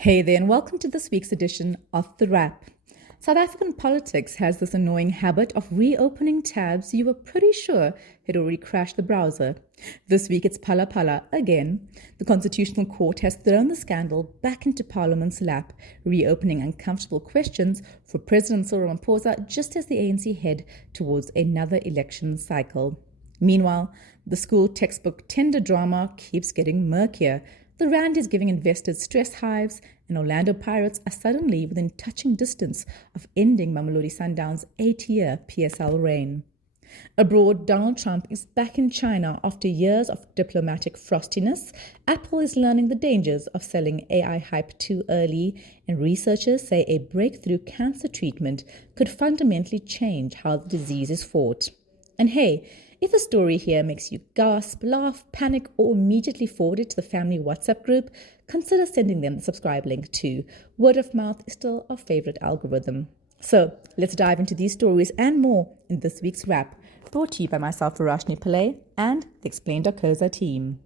Hey there, and welcome to this week's edition of The Wrap. South African politics has this annoying habit of reopening tabs you were pretty sure had already crashed the browser. This week it's Phala Phala again. The Constitutional Court has thrown the scandal back into Parliament's lap, reopening uncomfortable questions for President Cyril Ramaphosa just as the ANC head towards another election cycle. Meanwhile, the school textbook tender drama keeps getting murkier. The rand is giving investors stress hives, and Orlando Pirates are suddenly within touching distance of ending Mamelodi Sundowns' 8-year PSL reign. Abroad, Donald Trump is back in China after years of diplomatic frostiness. Apple is learning the dangers of selling AI hype too early, and researchers say a breakthrough cancer treatment could fundamentally change how the disease is fought. And hey, if a story here makes you gasp, laugh, panic, or immediately forward it to the family WhatsApp group, consider sending them the subscribe link too. Word of mouth is still our favorite algorithm. So let's dive into these stories and more in this week's Wrap, brought to you by myself, Varashni Pillay, and the Explain.coza team.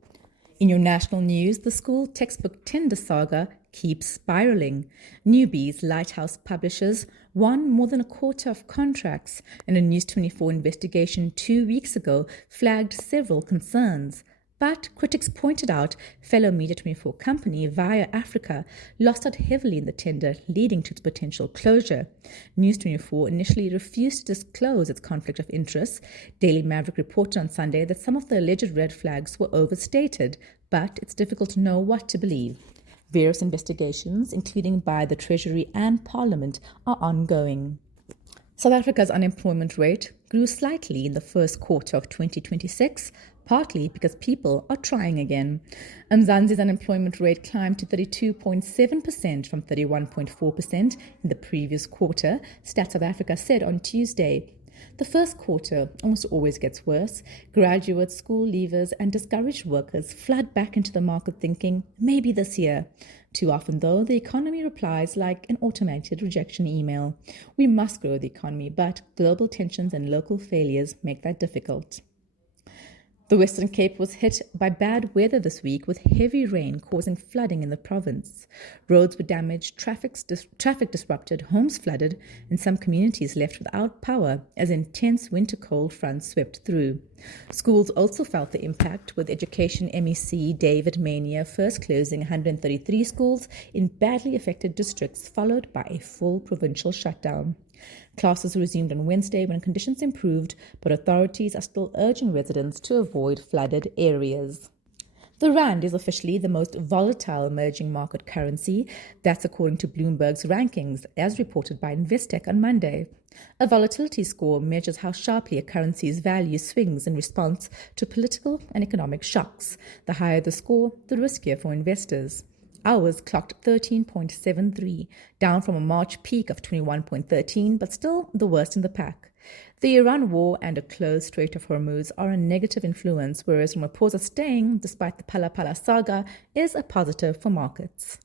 In your national news, the school textbook tender saga keeps spiraling. Newbies Lighthouse Publishers won more than a quarter of contracts, and a News 24 investigation 2 weeks ago flagged several concerns. But critics pointed out fellow Media 24 company Via Africa lost out heavily in the tender, leading to its potential closure. News 24 initially refused to disclose its conflict of interest. Daily Maverick reported on Sunday that some of the alleged red flags were overstated, but it's difficult to know what to believe. Various investigations, including by the Treasury and Parliament, are ongoing. South Africa's unemployment rate grew slightly in the first quarter of 2026, partly because people are trying again. Mzansi's unemployment rate climbed to 32.7% from 31.4% in the previous quarter, Stats South Africa said on Tuesday. The first quarter almost always gets worse. Graduates, school leavers, and discouraged workers flood back into the market thinking, maybe this year. Too often, though, the economy replies like an automated rejection email. We must grow the economy, but global tensions and local failures make that difficult. The Western Cape was hit by bad weather this week, with heavy rain causing flooding in the province. Roads were damaged, traffic disrupted, homes flooded, and some communities left without power as intense winter cold fronts swept through. Schools also felt the impact, with Education MEC David Mania first closing 133 schools in badly affected districts, followed by a full provincial shutdown. Classes resumed on Wednesday when conditions improved, but authorities are still urging residents to avoid flooded areas. The rand is officially the most volatile emerging market currency. That's according to Bloomberg's rankings, as reported by Investec on Monday. A volatility score measures how sharply a currency's value swings in response to political and economic shocks. The higher the score, the riskier for investors. Ours clocked 13.73, down from a March peak of 21.13, but still the worst in the pack. The Iran war and a closed Strait of Hormuz are a negative influence, whereas Ramaphosa staying, despite the Phala Phala saga, is a positive for markets.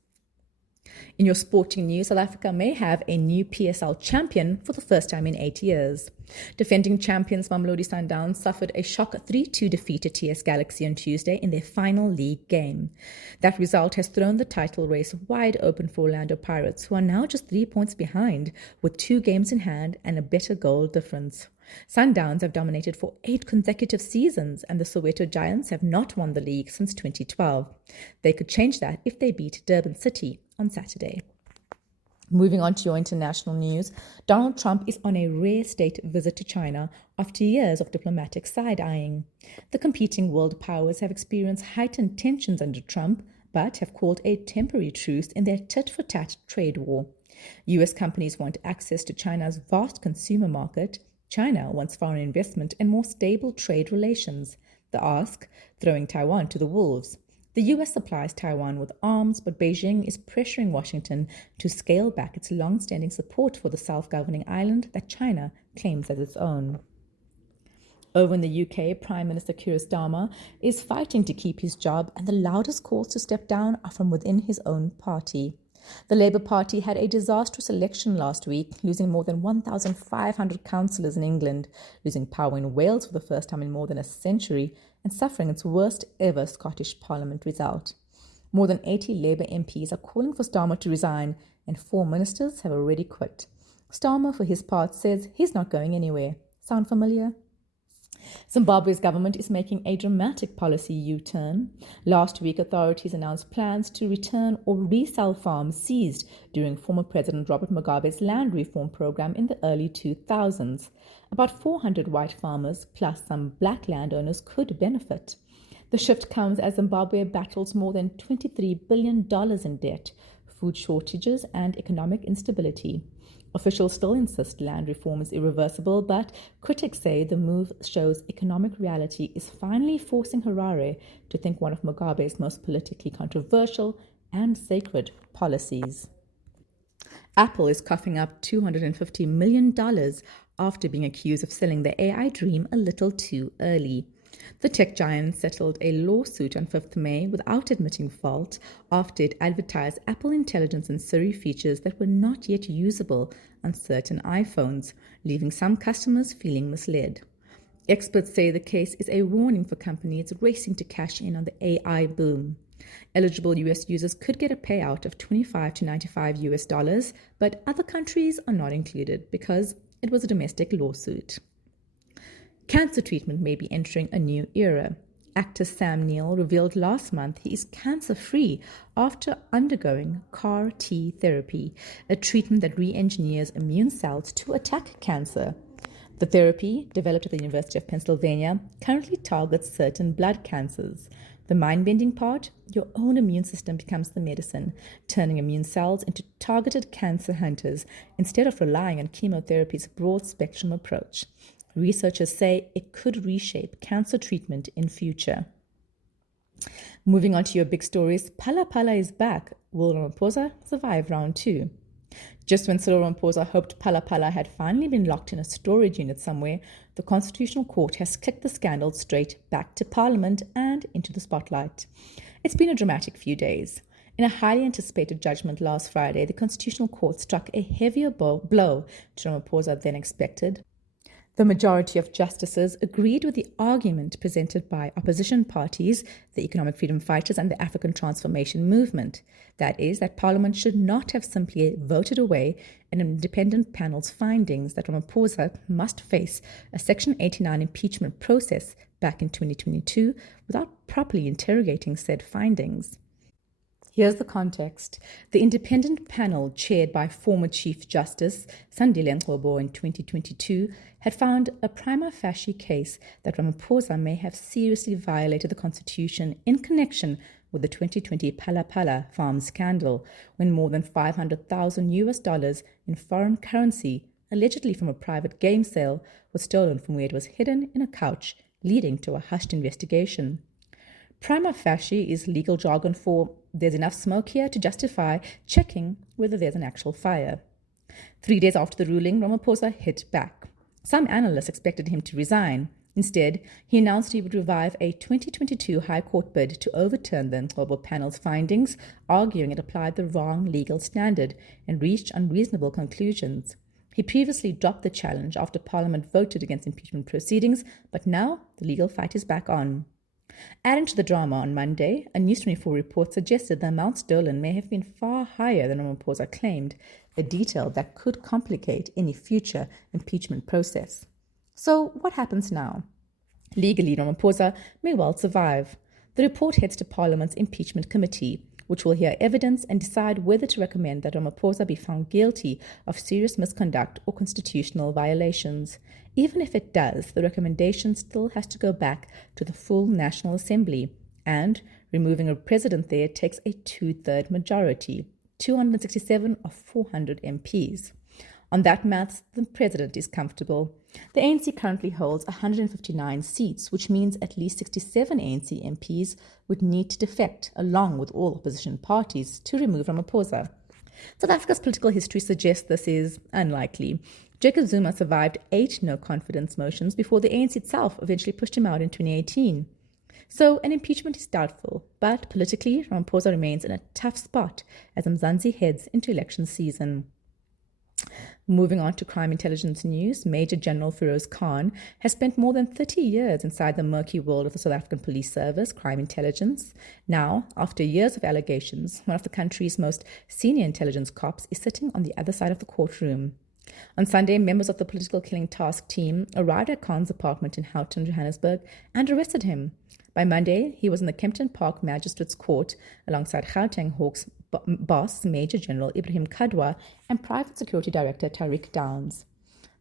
In your sporting news, South Africa may have a new PSL champion for the first time in 8 years. Defending champions Mamelodi Sundowns suffered a shock 3-2 defeat at TS Galaxy on Tuesday in their final league game. That result has thrown the title race wide open for Orlando Pirates, who are now just 3 points behind, with 2 games in hand and a better goal difference. Sundowns have dominated for 8 consecutive seasons, and the Soweto Giants have not won the league since 2012. They could change that if they beat Durban City on Saturday. Moving on to your international news, Donald Trump is on a rare state visit to China after years of diplomatic side-eyeing. The competing world powers have experienced heightened tensions under Trump, but have called a temporary truce in their tit-for-tat trade war. U.S. companies want access to China's vast consumer market. China wants foreign investment and more stable trade relations. The ask, throwing Taiwan to the wolves. The U.S. supplies Taiwan with arms, but Beijing is pressuring Washington to scale back its long-standing support for the self-governing island that China claims as its own. Over in the UK, Prime Minister Keir Starmer is fighting to keep his job, and the loudest calls to step down are from within his own party. The Labour Party had a disastrous election last week, losing more than 1,500 councillors in England, losing power in Wales for the first time in more than a century, and suffering its worst ever Scottish Parliament result. More than 80 Labour MPs are calling for Starmer to resign, and 4 ministers have already quit. Starmer, for his part, says he's not going anywhere. Sound familiar? Zimbabwe's government is making a dramatic policy U-turn. Last week, authorities announced plans to return or resell farms seized during former President Robert Mugabe's land reform program in the early 2000s. About 400 white farmers, plus some black landowners, could benefit. The shift comes as Zimbabwe battles more than $23 billion in debt, food shortages, and economic instability. Officials still insist land reform is irreversible, but critics say the move shows economic reality is finally forcing Harare to think one of Mugabe's most politically controversial and sacred policies. Apple is coughing up $250 million after being accused of selling the AI dream a little too early. The tech giant settled a lawsuit on 5th May without admitting fault after it advertised Apple Intelligence and Siri features that were not yet usable on certain iPhones, leaving some customers feeling misled. Experts say the case is a warning for companies racing to cash in on the AI boom. Eligible US users could get a payout of $25 to $95, but other countries are not included because it was a domestic lawsuit. Cancer treatment may be entering a new era. Actor Sam Neill revealed last month he is cancer-free after undergoing CAR T therapy, a treatment that re-engineers immune cells to attack cancer. The therapy, developed at the University of Pennsylvania, currently targets certain blood cancers. The mind-bending part, your own immune system becomes the medicine, turning immune cells into targeted cancer hunters instead of relying on chemotherapy's broad-spectrum approach. Researchers say it could reshape cancer treatment in future. Moving on to your big stories, Phala Phala is back. Will Ramaphosa survive round 2? Just when Cyril Ramaphosa hoped Phala Phala had finally been locked in a storage unit somewhere, the Constitutional Court has kicked the scandal straight back to Parliament and into the spotlight. It's been a dramatic few days. In a highly anticipated judgment last Friday, the Constitutional Court struck a heavier blow to Ramaphosa than expected. The majority of justices agreed with the argument presented by opposition parties, the Economic Freedom Fighters and the African Transformation Movement. That is, that Parliament should not have simply voted away an independent panel's findings that Ramaphosa must face a Section 89 impeachment process back in 2022 without properly interrogating said findings. Here's the context. The independent panel, chaired by former Chief Justice Sandile Ngcobo in 2022, had found a prima facie case that Ramaphosa may have seriously violated the Constitution in connection with the 2020 Phala Phala farm scandal, when more than $500,000 in foreign currency, allegedly from a private game sale, was stolen from where it was hidden in a couch, leading to a hushed investigation. Prima facie is legal jargon for there's enough smoke here to justify checking whether there's an actual fire. 3 days after the ruling, Ramaphosa hit back. Some analysts expected him to resign. Instead, he announced he would revive a 2022 High Court bid to overturn the Ngcobo panel's findings, arguing it applied the wrong legal standard and reached unreasonable conclusions. He previously dropped the challenge after Parliament voted against impeachment proceedings, but now the legal fight is back on. Adding to the drama on Monday, a News 24 report suggested the amount stolen may have been far higher than Ramaphosa claimed, a detail that could complicate any future impeachment process. So what happens now? Legally, Ramaphosa may well survive. The report heads to Parliament's impeachment committee, which will hear evidence and decide whether to recommend that Ramaphosa be found guilty of serious misconduct or constitutional violations. Even if it does, the recommendation still has to go back to the full National Assembly, and removing a president there takes a 2/3 majority, 267 of 400 MPs. On that maths, the president is comfortable. The ANC currently holds 159 seats, which means at least 67 ANC MPs would need to defect, along with all opposition parties, to remove Ramaphosa. South Africa's political history suggests this is unlikely. Jacob Zuma survived 8 no-confidence motions before the ANC itself eventually pushed him out in 2018. So an impeachment is doubtful, but politically, Ramaphosa remains in a tough spot as Mzansi heads into election season. Moving on to crime intelligence news, Major General Feroz Khan has spent more than 30 years inside the murky world of the South African Police Service, crime intelligence. Now, after years of allegations, one of the country's most senior intelligence cops is sitting on the other side of the courtroom. On Sunday, members of the political killing task team arrived at Khan's apartment in Houghton, Johannesburg, and arrested him. By Monday, he was in the Kempton Park Magistrates Court alongside Gauteng Hawks boss Major General Ibrahim Kadwa and Private Security Director Tariq Downs.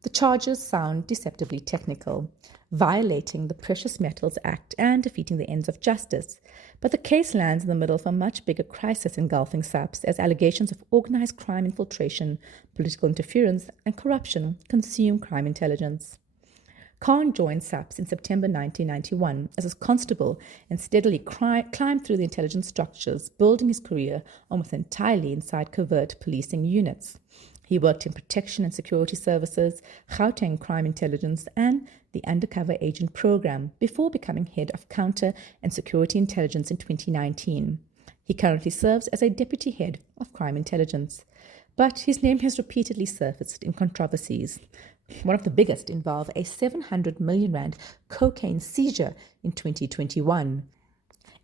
The charges sound deceptively technical, violating the Precious Metals Act and defeating the ends of justice. But the case lands in the middle of a much bigger crisis engulfing SAPS as allegations of organized crime infiltration, political interference, and corruption consume crime intelligence. Khan joined SAPS in September 1991 as a constable and steadily climbed through the intelligence structures, building his career almost entirely inside covert policing units. He worked in protection and security services, Gauteng crime intelligence, and the undercover agent program before becoming head of counter and security intelligence in 2019. He currently serves as a deputy head of crime intelligence. But his name has repeatedly surfaced in controversies. One of the biggest involved a 700 million rand cocaine seizure in 2021.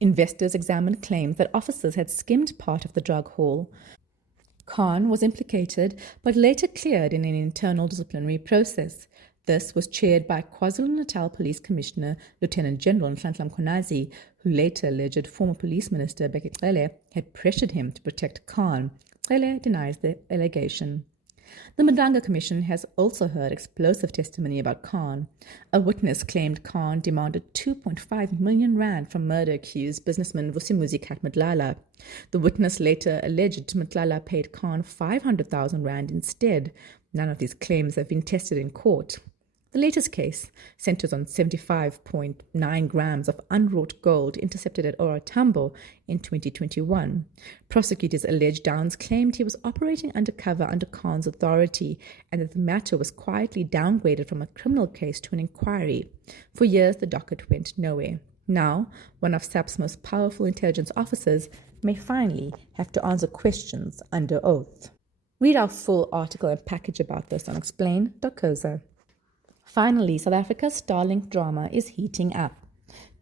Investors examined claims that officers had skimmed part of the drug haul. Khan was implicated but later cleared in an internal disciplinary process. This was chaired by KwaZulu-Natal Police Commissioner Lieutenant General Nhlanhla Mkhwanazi, who later alleged former Police Minister Bheki Cele had pressured him to protect Khan. Cele denies the allegation. The Madanga Commission has also heard explosive testimony about Khan. A witness claimed Khan demanded 2.5 million rand from murder-accused businessman Vusimuzi Katmadlala. The witness later alleged Matlala paid Khan 500,000 rand instead. None of these claims have been tested in court. The latest case centers on 75.9 grams of unwrought gold intercepted at Ora Tambo in 2021. Prosecutors allege Downs claimed he was operating undercover under Khan's authority and that the matter was quietly downgraded from a criminal case to an inquiry. For years, the docket went nowhere. Now, one of SAP's most powerful intelligence officers may finally have to answer questions under oath. Read our full article and package about this on explain.co.za. Finally, South Africa's Starlink drama is heating up.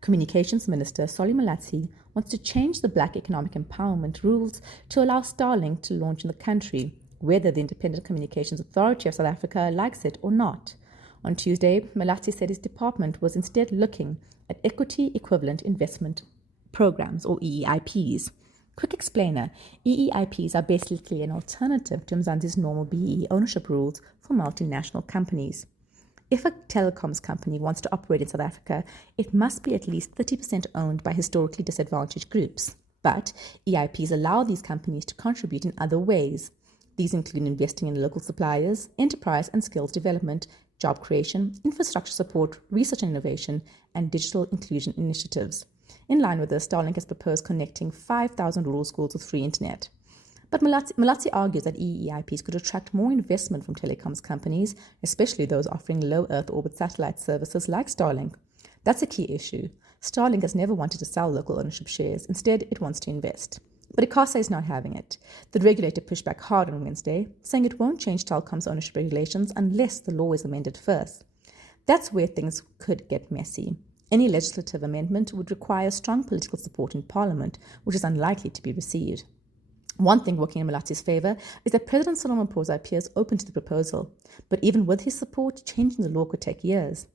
Communications Minister Solly Malatsi wants to change the Black Economic Empowerment rules to allow Starlink to launch in the country, whether the Independent Communications Authority of South Africa likes it or not. On Tuesday, Malatsi said his department was instead looking at Equity Equivalent Investment Programs, or EEIPs. Quick explainer, EEIPs are basically an alternative to Mzansi's normal BEE ownership rules for multinational companies. If a telecoms company wants to operate in South Africa, it must be at least 30% owned by historically disadvantaged groups. But EIPs allow these companies to contribute in other ways. These include investing in local suppliers, enterprise and skills development, job creation, infrastructure support, research and innovation, and digital inclusion initiatives. In line with this, Starlink has proposed connecting 5,000 rural schools with free internet. But Malatsi argues that EEIPs could attract more investment from telecoms companies, especially those offering low Earth orbit satellite services like Starlink. That's a key issue. Starlink has never wanted to sell local ownership shares. Instead, it wants to invest. But ICASA is not having it. The regulator pushed back hard on Wednesday, saying it won't change telecom's ownership regulations unless the law is amended first. That's where things could get messy. Any legislative amendment would require strong political support in Parliament, which is unlikely to be received. One thing working in Malatsi's favor is that President Cyril Ramaphosa appears open to the proposal, but even with his support, changing the law could take years.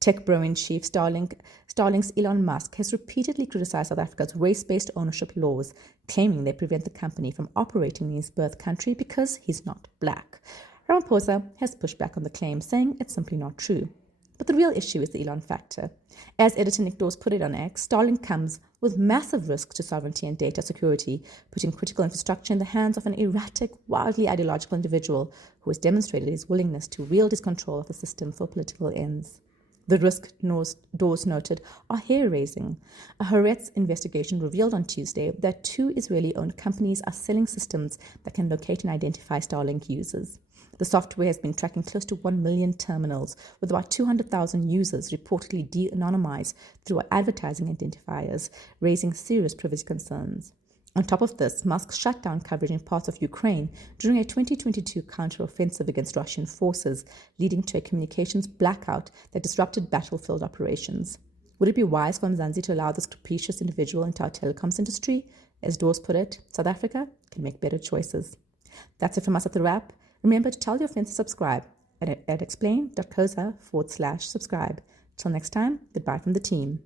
Tech bro-in-chief Starlink's Elon Musk has repeatedly criticized South Africa's race-based ownership laws, claiming they prevent the company from operating in his birth country because he's not black. Ramaphosa has pushed back on the claim, saying it's simply not true. But the real issue is the Elon factor. As editor Nick Dawes put it on X, Starlink comes with massive risks to sovereignty and data security, putting critical infrastructure in the hands of an erratic, wildly ideological individual who has demonstrated his willingness to wield his control of the system for political ends. The risks, Dawes noted, are hair-raising. A Haaretz investigation revealed on Tuesday that 2 Israeli-owned companies are selling systems that can locate and identify Starlink users. The software has been tracking close to 1 million terminals, with about 200,000 users reportedly de-anonymized through advertising identifiers, raising serious privacy concerns. On top of this, Musk shut down coverage in parts of Ukraine during a 2022 counter-offensive against Russian forces, leading to a communications blackout that disrupted battlefield operations. Would it be wise for Mzansi to allow this capricious individual into our telecoms industry? As Dawes put it, South Africa can make better choices. That's it from us at The Wrap. Remember to tell your friends to subscribe at explain.co.za/subscribe. Till next time, goodbye from the team.